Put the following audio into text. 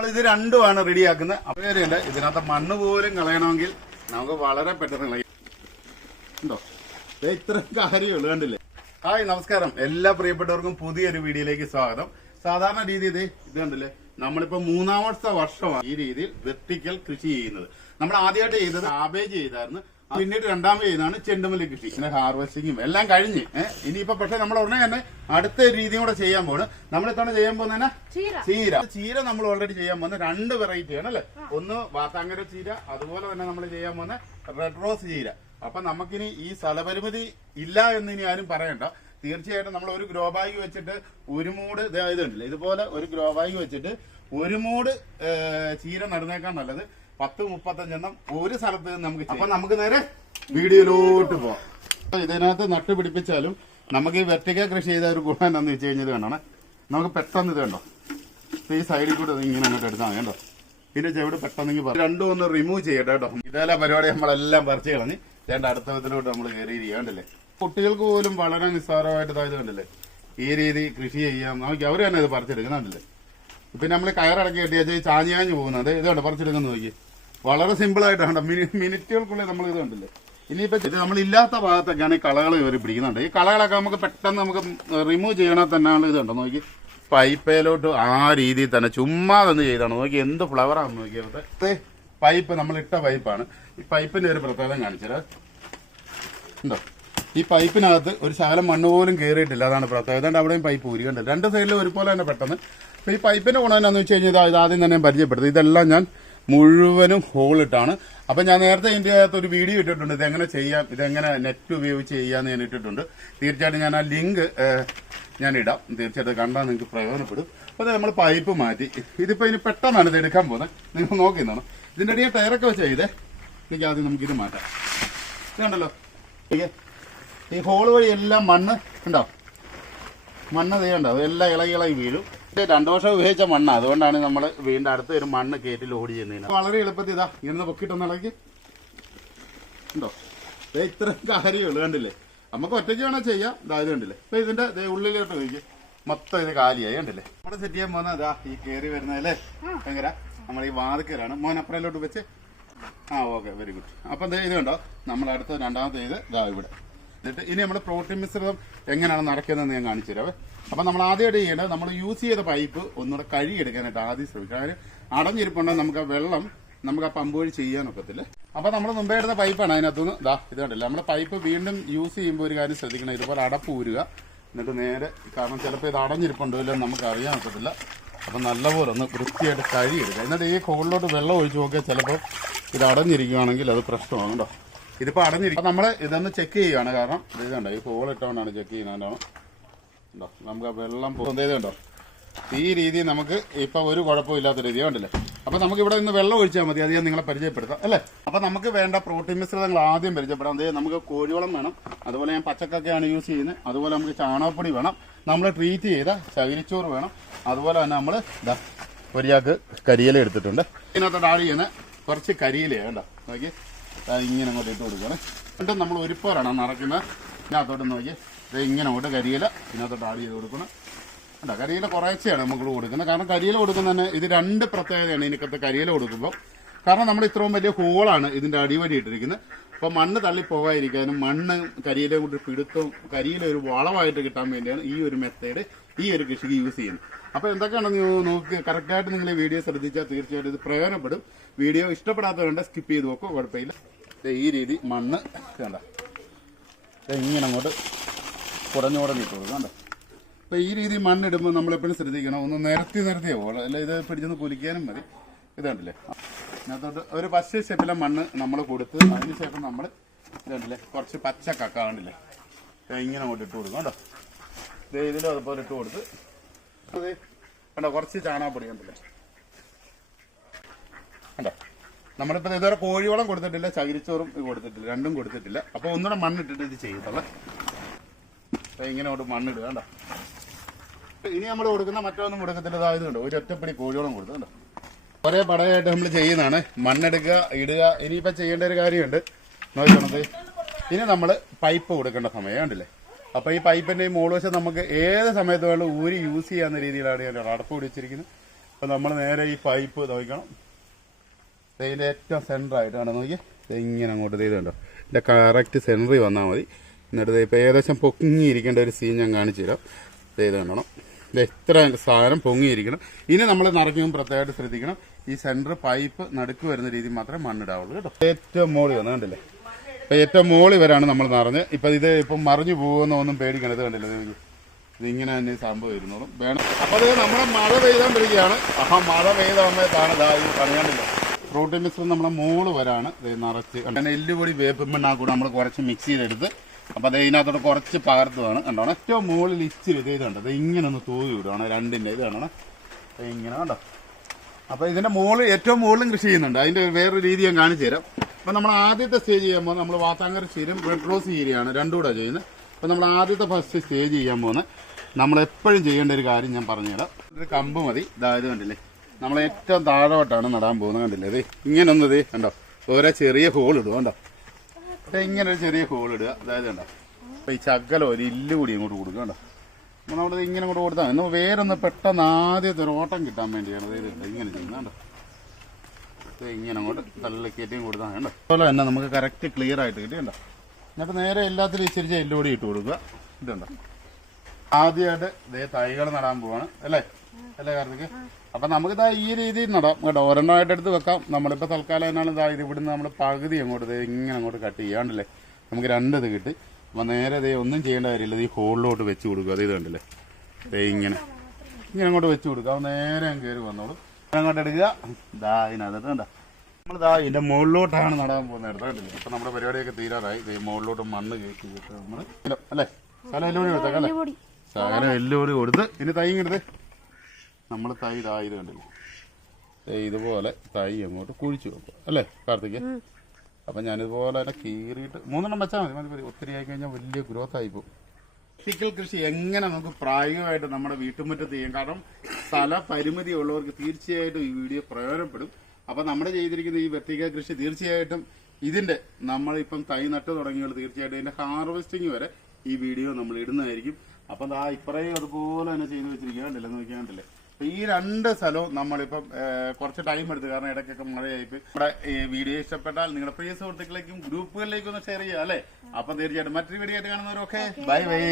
നമ്മൾ ഇത് രണ്ടുമാണ് റെഡിയാക്കുന്നത്. അപ്പേരുണ്ട് ഇതിനകത്ത് മണ്ണ് പോലും കളയണമെങ്കിൽ നമുക്ക് വളരെ പെട്ടെന്ന് കളയാം. ഉണ്ടോ? ഇത്രയും കാര്യമുള്ളൂ കണ്ടില്ലേ? ഹായ് നമസ്കാരം. എല്ലാ പ്രിയപ്പെട്ടവർക്കും പുതിയൊരു വീഡിയോയിലേക്ക് സ്വാഗതം. സാധാരണ രീതി ഇത് ഇത് കണ്ടില്ലേ? നമ്മളിപ്പോ മൂന്നാമത്തെ വർഷമാണ് ഈ രീതിയിൽ വെർട്ടിക്കൽ കൃഷി ചെയ്യുന്നത്. നമ്മൾ ആദ്യമായിട്ട് ചെയ്തത് ആബേജ് ചെയ്തായിരുന്നു. പിന്നീട് രണ്ടാമത് ചെയ്യുന്നതാണ് ചെണ്ടുമല്ലി കൃഷി പിന്നെ ഹാർവെസ്റ്റിങ്ങും എല്ലാം കഴിഞ്ഞ്. ഇനിയിപ്പോ പക്ഷെ നമ്മൾ ഉടനെ തന്നെ അടുത്ത രീതിയും കൂടെ ചെയ്യാൻ പോണ്. നമ്മൾ ഇത്തവണ ചെയ്യാൻ പോകുന്ന ചീര. ചീര. നമ്മൾ ഓൾറെഡി ചെയ്യാൻ പോകുന്ന രണ്ട് വെറൈറ്റി ആണ് അല്ലെ? ഒന്ന് വാത്താങ്കര ചീര അതുപോലെ തന്നെ നമ്മൾ ചെയ്യാൻ പോകുന്ന റെഡ് റോസ് ചീര. അപ്പൊ നമുക്കിനി ഈ സ്ഥലപരിമിതി ഇല്ല എന്ന് ഇനി ആരും പറയണ്ട. തീർച്ചയായിട്ടും നമ്മൾ ഒരു ഗ്രോ ബാഗ് വെച്ചിട്ട് ഒരു മൂട് ഇതുണ്ടല്ലോ? ഇതുപോലെ ഒരു ഗ്രോ ബാഗ് വെച്ചിട്ട് ഒരു മൂട് ചീര നടുന്നേക്കാൾ നല്ലത്. പത്ത് മുപ്പത്തഞ്ചെണ്ണം ഒരു സ്ഥലത്ത് നമുക്ക് അപ്പൊ നമുക്ക് നേരെ വീഡിയോയിലോട്ട് പോവാം. ഇതിനകത്ത് നട്ടുപിടിപ്പിച്ചാലും നമുക്ക് ഈ വെർട്ടിക്ക കൃഷി ചെയ്ത ഒരു ഗുണം എന്താണെന്ന് വെച്ച് കഴിഞ്ഞത് കണ്ടോണേ? നമുക്ക് പെട്ടെന്ന് ഇത് കണ്ടോ? ഈ സൈഡിൽ കൂടെ ഇങ്ങനെ അങ്ങോട്ട് എടുത്താൽ കേട്ടോ ഇതിന്റെ ചെവിട് പെട്ടെന്നെങ്കിൽ പറ. രണ്ടും ഒന്ന് റിമൂവ് ചെയ്യട്ടെ കേട്ടോ. ഇതേലെ പരിപാടി നമ്മളെല്ലാം പറിച്ച് കളഞ്ഞ് രണ്ട് അടുത്ത വിധത്തിലോട്ട് നമ്മൾ കയറി ചെയ്യാണ്ടല്ലേ കുട്ടികൾക്ക് പോലും വളരെ നിസ്സാരമായിട്ട് ഇതായത് കണ്ടില്ലേ? ഈ രീതി കൃഷി ചെയ്യാം. നമുക്ക് അവർ തന്നെ ഇത് പറിച്ചെടുക്കുന്നുണ്ടല്ലേ ഇപ്പൊ നമ്മൾ കയറടക്കി കെട്ടിയാൽ ചാഞ്ഞാഞ്ഞ് പോകുന്നത്. ഇതുണ്ട് പറിച്ചെടുക്കുന്നു നോക്കി. വളരെ സിമ്പിൾ ആയിട്ടാണ് മിനിറ്റുകൾക്കുള്ളിൽ നമ്മൾ ഇത് കണ്ടില്ലേ? ഇനിയിപ്പോൾ ഇത് നമ്മളില്ലാത്ത ഭാഗത്തൊക്കെയാണ് ഈ കളകൾ ഇവർ പിടിക്കുന്നുണ്ട്. ഈ കളകളൊക്കെ നമുക്ക് പെട്ടെന്ന് നമുക്ക് റിമൂവ് ചെയ്യണ തന്നെയാണ് കണ്ടോ? നോക്കി. പൈപ്പയിലോട്ട് ആ രീതിയിൽ തന്നെ ചുമ്മാ തന്നെ ചെയ്താണ്. നോക്കി എന്ത് ഫ്ലവറാണ് നോക്കിയത് പൈപ്പ് നമ്മൾ ഇട്ട പൈപ്പാണ്. ഈ പൈപ്പിന്റെ ഒരു പ്രത്യേകം കാണിച്ചത് ഉണ്ടോ? ഈ പൈപ്പിനകത്ത് ഒരു ശകലം മണ്ണ് പോലും കയറിയിട്ടില്ല അതാണ് പ്രത്യേകത. അതുകൊണ്ട് അവിടെയും പൈപ്പ് ഊരിക്കണ്ടത് രണ്ട് സൈഡിലും ഒരുപോലെ തന്നെ പെട്ടെന്ന്. ഈ പൈപ്പിന്റെ ഗുണം എന്നാന്ന് വെച്ച് കഴിഞ്ഞാൽ ഇത് ആദ്യം തന്നെ പരിചയപ്പെടുത്തും. ഇതെല്ലാം ഞാൻ മുഴുവനും ഹോളിട്ടാണ്. അപ്പം ഞാൻ നേരത്തെ ഇതിന്റെ അകത്ത് ഒരു വീഡിയോ ഇട്ടിട്ടുണ്ട്. ഇതെങ്ങനെ ചെയ്യാം ഇതെങ്ങനെ നെറ്റ് ഉപയോഗിച്ച് ചെയ്യാമെന്ന് ഞാൻ ഇട്ടിട്ടുണ്ട്. തീർച്ചയായിട്ടും ഞാൻ ആ ലിങ്ക് ഞാൻ ഇടാം. തീർച്ചയായിട്ടും കണ്ടാൽ നിങ്ങൾക്ക് പ്രയോജനപ്പെടും. അപ്പോൾ നമ്മൾ പൈപ്പ് മാറ്റി. ഇതിപ്പോൾ ഇനി പെട്ടെന്നാണ് ഇത് എടുക്കാൻ പോകുന്നത് നിങ്ങൾ നോക്കിന്നാണ് ഇതിന്റെ ഇടയിൽ ടയറൊക്കെ വെച്ച് ചെയ്തേ എനിക്ക് ആദ്യം നമുക്കിത് മാറ്റാം. ഇത് കണ്ടല്ലോ? ഈ ഹോൾ വഴി എല്ലാം മണ്ണ് ഉണ്ടാവും മണ്ണ് ചെയ്യണ്ടോ എല്ലാം ഇളകി ഇളകി വീഴും. രണ്ടു വർഷം ഉപയോഗിച്ച മണ്ണാണ് അതുകൊണ്ടാണ് നമ്മൾ വീണ്ടും അടുത്ത് ഒരു മണ്ണ് കയറ്റി ലോഡ് ചെയ്യുന്നതിന്. വളരെ എളുപ്പത്തിൽ ഇതാ ഇങ്ങനെ പൊക്കിട്ടൊന്നിളക്കി ഉണ്ടോ? ഇത്രയും കാര്യമുള്ളൂ കണ്ടില്ലേ? നമുക്ക് ഒറ്റയ്ക്ക് വേണേൽ ചെയ്യാം. ഇതായത് കണ്ടില്ലേ? ഇപ്പൊ ഇതിന്റെ ഉള്ളിലോട്ട് നോക്കി. മൊത്തം ഇത് കാലിയായി കണ്ടില്ലേ? നമ്മുടെ സെറ്റ് ചെയ്യാൻ പോകുന്ന ഇതാ ഈ കയറി വരുന്നതല്ലേ ഭയങ്കര നമ്മൾ ഈ വാതിക്കലാണ് മോൻ അപ്പുറയിലോട്ട് വെച്ച്. ആ ഓക്കെ വെരി ഗുഡ് അപ്പം ഇത് കണ്ടോ? നമ്മൾ അടുത്ത രണ്ടാമത്തെ ഇത് ഇതാ ഇവിടെ. എന്നിട്ട് ഇനി നമ്മൾ പ്രോട്ടീൻ മിശ്രിതം എങ്ങനെയാണ് നടക്കുന്നതെന്ന് ഞാൻ കാണിച്ചു തരാവേ അപ്പം നമ്മൾ ആദ്യമായിട്ട് ചെയ്യേണ്ടത് നമ്മൾ യൂസ് ചെയ്ത പൈപ്പ് ഒന്നുകൂടെ കഴുകിയെടുക്കാനായിട്ട് ആദ്യം ശ്രമിക്കുക. അതിന് അടഞ്ഞിരിപ്പുണ്ടെങ്കിൽ നമുക്ക് ആ വെള്ളം നമുക്ക് ആ പമ്പ് വഴി ചെയ്യാനൊക്കത്തില്ല അപ്പൊ നമ്മൾ മുമ്പേ എടുത്ത പൈപ്പാണ് അതിനകത്തുനിന്ന് ഇതാ ഇത് കണ്ടില്ല? നമ്മുടെ പൈപ്പ് വീണ്ടും യൂസ് ചെയ്യുമ്പോൾ ഒരു കാര്യം ശ്രദ്ധിക്കണം. ഇതുപോലെ അടപ്പ് ഊരുക എന്നിട്ട് നേരെ കാരണം ചിലപ്പോൾ ഇത് അടഞ്ഞിരിപ്പുണ്ടോ ഇല്ലെന്ന് നമുക്ക് അറിയാൻ ഒക്കത്തില്ല. അപ്പൊ നല്ലപോലെ ഒന്ന് വൃത്തിയായിട്ട് കഴുകിയെടുക്കുക. എന്നിട്ട് ഈ ഹോളിലോട്ട് വെള്ളം ഒഴിച്ചു നോക്കിയാൽ ചിലപ്പോൾ ഇത് അടഞ്ഞിരിക്കുകയാണെങ്കിൽ അത് പ്രശ്നമാണ് കേട്ടോ. ഇതിപ്പോ അടഞ്ഞിരിക്കും നമ്മൾ ഇതൊന്ന് ചെക്ക് ചെയ്യുകയാണ് കാരണം ഇത് കണ്ടോ ഈ ഹോൾ ഇട്ടുകൊണ്ടാണ് ചെക്ക് ചെയ്യുന്നതാണ് ഉണ്ടോ നമുക്ക് ആ വെള്ളം പോകുന്നത് കണ്ടോ? ഈ രീതി നമുക്ക് ഇപ്പൊ ഒരു കുഴപ്പമില്ലാത്ത രീതി കണ്ടില്ലേ? അപ്പൊ നമുക്ക് ഇവിടെ നിന്ന് വെള്ളം ഒഴിച്ചാൽ മതി. അത് ഞാൻ നിങ്ങളെ പരിചയപ്പെടുത്താം അല്ലേ? അപ്പൊ നമുക്ക് വേണ്ട പ്രോട്ടീൻ മിശ്രിതങ്ങൾ ആദ്യം പരിചയപ്പെടാം. ദേ നമുക്ക് കോഴിവളം വേണം. അതുപോലെ ഞാൻ പച്ചക്കൊക്കെയാണ് യൂസ് ചെയ്യുന്നത്. അതുപോലെ നമുക്ക് ചാണകപ്പൊടി വേണം. നമ്മൾ ട്രീറ്റ് ചെയ്ത ചകിരിച്ചോറ് വേണം. അതുപോലെ തന്നെ നമ്മൾ ഇതാ ഒരു കരിയില എടുത്തിട്ടുണ്ട്. ഇതിനകത്ത് ആഡ് ചെയ്യുന്ന കുറച്ച് കരിയില കേട്ടോ നോക്കി ഇങ്ങനെ അങ്ങോട്ട് ഇട്ട് കൊടുക്കുകയാണ് എന്നിട്ട് നമ്മൾ ഒരുപ്പോരാണ് നിറയ്ക്കുന്നത്. ഇതിനകത്തോട്ട് നോക്കി ദേ ഇങ്ങനെ അങ്ങോട്ട് കരിയില ഇതിനകത്തോട്ട് ആഡ് ചെയ്ത് കൊടുക്കണം അല്ല കരിയില കുറേശ്ശെയാണ് നമ്മൾ കൊടുക്കുന്നത്. കാരണം കരിയില കൊടുക്കുന്നതിന് ഇത് രണ്ട് പ്രത്യേകതയാണ് ഇതിനകത്ത് കരിയില കൊടുക്കുമ്പോൾ കാരണം നമ്മൾ ഇത്രയും വലിയ ഹോളാണ് ഇതിന്റെ അടിവടി ഇട്ടിരിക്കുന്നത്. അപ്പൊ മണ്ണ് തള്ളി പോകാതിരിക്കാനും മണ്ണ് കരിയില കൊണ്ട് പിടുത്തവും കരിയില ഒരു വളമായിട്ട് കിട്ടാൻ വേണ്ടിയാണ് ഈ ഒരു മെത്തേഡ് ഈ ഒരു കൃഷിക്ക് യൂസ് ചെയ്യുന്നത്. അപ്പൊ എന്തൊക്കെയാണെന്ന് നോക്കി കറക്റ്റായിട്ട് നിങ്ങൾ ഈ വീഡിയോ ശ്രദ്ധിച്ചാൽ തീർച്ചയായിട്ടും ഇത് പ്രയോജനപ്പെടും. വീഡിയോ ഇഷ്ടപ്പെടാത്തതുകൊണ്ട് സ്കിപ്പ് ചെയ്ത് നോക്കും കുഴപ്പമില്ല. ഈ രീതി മണ്ണ് വേണ്ട ഇങ്ങനെ അങ്ങോട്ട് കുടഞ്ഞുടഞ്ഞിട്ട് കൊടുക്കും കണ്ടോ? അപ്പൊ ഈ രീതി മണ്ണിടുമ്പോൾ നമ്മൾ എപ്പോഴും ശ്രദ്ധിക്കണം. ഒന്ന് നിരത്തി നിരത്തിയ പോകുള്ളൂ അല്ല? ഇത് പിടിച്ചൊന്ന് കുലിക്കാനും മതി. ഇതുണ്ടല്ലേ അതിനകത്തോട്ട് ഒരു പച്ച സ്റ്റെപ്പിലെ മണ്ണ് നമ്മൾ കൊടുത്ത് അതിന് ശേഷം നമ്മൾ ഇതുണ്ടല്ലേ കുറച്ച് പച്ച കക്ക കണ്ടില്ലേ ഇങ്ങനെ അങ്ങോട്ട് ഇട്ട് കൊടുക്കും കേട്ടോ ഇതിലും അതുപോലെ ഇട്ട് കൊടുത്ത് അത് കണ്ടോ? കുറച്ച് ചാണകപ്പൊടി കണ്ടില്ലേ? കണ്ടോ? നമ്മളിപ്പോൾ ഇതുവരെ കോഴിവളം കൊടുത്തിട്ടില്ല ചകിരിച്ചോറും കൊടുത്തിട്ടില്ല രണ്ടും കൊടുത്തിട്ടില്ല. അപ്പോൾ ഒന്നുകൂടെ മണ്ണിട്ടിട്ട് ഇത് ചെയ്യത്തുള്ളേ. ഇങ്ങനെ കൊണ്ട് മണ്ണിടുക കണ്ടോ? ഇനി നമ്മൾ കൊടുക്കുന്ന മറ്റൊന്നും കൊടുക്കത്തില്ല. ഇതായത് കണ്ടോ? ഒരു ഒറ്റപ്പടി കോഴിവളം കൊടുത്തു കണ്ടോ? ഒരേ പടയായിട്ട് നമ്മൾ ചെയ്യുന്നതാണ്. മണ്ണെടുക്കുക ഇടുക ഇനിയിപ്പോൾ ചെയ്യേണ്ട ഒരു കാര്യമുണ്ട്. നോക്കണത് ഇനി നമ്മൾ പൈപ്പ് കൊടുക്കേണ്ട സമയം കണ്ടില്ലേ? അപ്പോൾ ഈ പൈപ്പിന്റെ ഈ മോളുവശം നമുക്ക് ഏത് സമയത്ത് വേണം ഊരി യൂസ് ചെയ്യാവുന്ന രീതിയിലാണ് ഞാൻ അടപ്പ് പിടിച്ചിരിക്കുന്നത്. അപ്പോൾ നമ്മൾ നേരെ ഈ പൈപ്പ് നോക്കണം ഇതിന്റെ ഏറ്റവും സെന്റർ ആയിട്ട് കണ്ടോ നോക്കി ഇങ്ങനെ അങ്ങോട്ട് ചെയ്ത് കണ്ടോ? ഇതിന്റെ കറക്റ്റ് സെന്ററിൽ വന്നാൽ മതി. എന്നിട്ട് ഇപ്പോൾ ഇപ്പൊ ഏകദേശം പൊങ്ങിയിരിക്കേണ്ട ഒരു സീൻ ഞാൻ കാണിച്ചു തരാം. ചെയ്ത് കണ്ടണം. ഇത് എത്ര സാധനം പൊങ്ങിയിരിക്കണം. ഇനി നമ്മൾ നിറയ്ക്കുമ്പോൾ പ്രത്യേകമായിട്ട് ശ്രദ്ധിക്കണം. ഈ സെന്റർ പൈപ്പ് നടുക്ക് വരുന്ന രീതിയിൽ മാത്രമേ മണ്ണിടാവുള്ളൂ കേട്ടോ. ഏറ്റവും മോളി വന്നു കണ്ടില്ലേ? ഇപ്പം ഏറ്റവും മോളി വരാണ് നമ്മൾ നിറഞ്ഞ്. ഇപ്പം ഇത് ഇപ്പം മറിഞ്ഞു പോകുന്ന ഒന്നും പേടിക്കണം ഇത് കണ്ടില്ലേ? നിങ്ങൾക്ക് ഇതിങ്ങനെ തന്നെ സംഭവം ഇരുന്നോളും. വേണം. അപ്പോൾ അത് നമ്മുടെ മഴ പെയ്തോണ്ടിരിക്കുകയാണ് ആ മഴ പെയ്ത സമയത്താണ് ഇതാ ഈ പണിയാണ്ടില്ല? ഫ്രൂട്ടി മിശ്രം നമ്മുടെ മോൾ വരാണ്. നിറച്ച് അങ്ങനെ എല്ലുപൊടി വേപ്പിമ്മണ്ണാ കൂടെ നമ്മൾ കുറച്ച് മിക്സ് ചെയ്തെടുത്ത് അപ്പൊ അത് ഇതിനകത്തോട്ട് കുറച്ച് പകർത്തതാണ്. കണ്ടോണം? ഏറ്റവും മുകളിൽ ഇച്ചിരി ഇത് ഇതുണ്ട്. അത് ഇങ്ങനെ ഒന്ന് തൂവി വിടുകയാണ് രണ്ടിന്റെ ഇത് കാണണം ഇങ്ങനെ കണ്ടോ? അപ്പൊ ഇതിന്റെ മുകളിൽ ഏറ്റവും മുകളിലും കൃഷി ചെയ്യുന്നുണ്ട്. അതിന്റെ വേറൊരു രീതി ഞാൻ കാണിച്ചു തരാം. അപ്പൊ നമ്മൾ ആദ്യത്തെ സ്റ്റേജ് ചെയ്യുമ്പോൾ നമ്മൾ വാത്താങ്കര ചീരും റെഡ് റോസ് ചീരയാണ്. രണ്ടും കൂടെ ചെയ്യുന്നത്. അപ്പൊ നമ്മൾ ആദ്യത്തെ ഫസ്റ്റ് സ്റ്റേജ് ചെയ്യാൻ പോകുന്നത് നമ്മൾ എപ്പോഴും ചെയ്യേണ്ട ഒരു കാര്യം ഞാൻ പറഞ്ഞുതരാം. ഒരു കമ്പ് മതി. ഇതായത് കണ്ടില്ലേ? നമ്മൾ ഏറ്റവും താഴോട്ടാണ് നടാൻ പോകുന്നത് കണ്ടില്ലേ? ഇത് ഇങ്ങനെ ഒന്നത് ഇത് കണ്ടോ? ഓരോ ചെറിയ ഹോൾ ഇടുക കണ്ടോ? അപ്പൊ ഇങ്ങനെ ഒരു ചെറിയ ഹോൾ ഇടുക. അതായത് കണ്ടോ? അപ്പൊ ഈ ചക്കല ഒരു ഇല്ല് കൂടി ഇങ്ങോട്ട് കൊടുക്കുക കണ്ടോ? നമ്മൾ നമ്മളിത് ഇങ്ങനെ കൂടെ കൊടുത്താൽ മതി. വേറൊന്ന് പെട്ടെന്ന് ആദ്യത്തെ ഒരു ഓട്ടം കിട്ടാൻ വേണ്ടിയാണ് ഇത് ഇങ്ങനെ ചെയ്യുന്നത് കണ്ടോ? ഇങ്ങനെ അങ്ങോട്ട് നല്ല കയറ്റിയും കൊടുത്താൽ കണ്ടോ? അതുപോലെ തന്നെ നമുക്ക് കറക്റ്റ് ക്ലിയർ ആയിട്ട് കിട്ടി കണ്ടോ? എന്നിട്ട് നേരെ എല്ലാത്തിലും ഇച്ചിരി എല്ലുകൂടി ഇട്ട് കൊടുക്കുക. ഇതുണ്ടോ ആദ്യമായിട്ട് ഇതേ തൈകൾ നടാൻ പോവാണ് അല്ലേ? അല്ലേ കാർത്തിക്? അപ്പൊ നമുക്ക് ഇതാ ഈ രീതിയിൽ നടാം. കേട്ടോ ഒരെണ്ണമായിട്ട് എടുത്ത് വെക്കാം. നമ്മളിപ്പോ തൽക്കാലം എന്നാണ് ഇതാ ഇത് ഇവിടുന്ന് നമ്മൾ പകുതി അങ്ങോട്ട് ഇങ്ങനെ അങ്ങോട്ട് കട്ട് ചെയ്യാണ്ടല്ലേ നമുക്ക് രണ്ടത് കിട്ടി. അപ്പൊ നേരെ ഇതേ ഒന്നും ചെയ്യേണ്ട കാര്യമില്ല. ഈ ഹോളിലോട്ട് വെച്ച് കൊടുക്കുക. അത് ഇത് കണ്ടില്ലേ? ഇങ്ങനെ. ഇങ്ങനെ അങ്ങോട്ട് വെച്ച് കൊടുക്കുക. അപ്പൊ നേരെ കയറി വന്നോളൂ. അങ്ങോട്ട് എടുക്കുക. ദാ ഇതിനകത്ത് കണ്ട? നമ്മൾ ദാ ഇതിന്റെ മുകളിലോട്ടാണ് നടാൻ പോകുന്നത് എടുത്താ കണ്ടില്ലേ? അപ്പൊ നമ്മുടെ പരിപാടിയൊക്കെ തീരാറായി. ദേ മുകളിലോട്ട് മണ്ണ് കയറ്റി നമ്മൾ അല്ലേ? സ്ഥലം എല്ലുപൊടി കൊടുത്തേക്കല്ലേ സ്ഥലം എല്ലുപൊടി കൊടുത്ത് ഇനി തൈ ഇങ്ങോട്ട് നമ്മൾ തൈ ഇതായത് കണ്ടില്ലേ? ദേ ഇതുപോലെ തൈ അങ്ങോട്ട് കുഴിച്ചു വെക്കും. അല്ലേ കാർത്തിക്? അപ്പം ഞാനിതുപോലെ തന്നെ കീറിയിട്ട് മൂന്നെണ്ണം വെച്ചാൽ മതി. മതി മതി. ഒത്തിരി ആയി കഴിഞ്ഞാൽ വലിയ ഗ്രോത്ത് ആയി പോകും. വെർട്ടിക്കൽ കൃഷി എങ്ങനെ നമുക്ക് പ്രായോഗികമായിട്ട് നമ്മുടെ വീട്ടുമുറ്റത്ത് ചെയ്യാം? കാരണം സ്ഥല പരിമിതി ഉള്ളവർക്ക് തീർച്ചയായിട്ടും ഈ വീഡിയോ പ്രയോജനപ്പെടും. അപ്പം നമ്മൾ ചെയ്തിരിക്കുന്ന ഈ വെർട്ടിക്കൽ കൃഷി തീർച്ചയായിട്ടും ഇതിന്റെ നമ്മളിപ്പം തൈ നട്ട് തുടങ്ങിയത് തീർച്ചയായിട്ടും ഇതിന്റെ ഹാർവെസ്റ്റിംഗ് വരെ ഈ വീഡിയോ നമ്മൾ ഇടുന്നതായിരിക്കും. അപ്പം ആ ഇപ്പറേ അതുപോലെ തന്നെ ചെയ്തു വെച്ചിരിക്കുക കണ്ടില്ലേ? നോക്കിയാൽ കണ്ടില്ലേ? അപ്പൊ ഈ രണ്ട് സ്ഥലവും നമ്മളിപ്പം കുറച്ച് ടൈം എടുത്തു കാരണം ഇടയ്ക്കൊക്കെ മഴയായിട്ട്. നമ്മുടെ ഈ വീഡിയോ ഇഷ്ടപ്പെട്ടാൽ നിങ്ങളുടെ പ്രിയ സുഹൃത്തുക്കളിലേക്കും ഗ്രൂപ്പുകളിലേക്കും ഒന്ന് ഷെയർ ചെയ്യുക അല്ലേ? അപ്പൊ തീർച്ചയായിട്ടും മറ്റൊരു വീഡിയോ ആയിട്ട് കാണുന്നവരൊക്കെ ബൈ ബൈ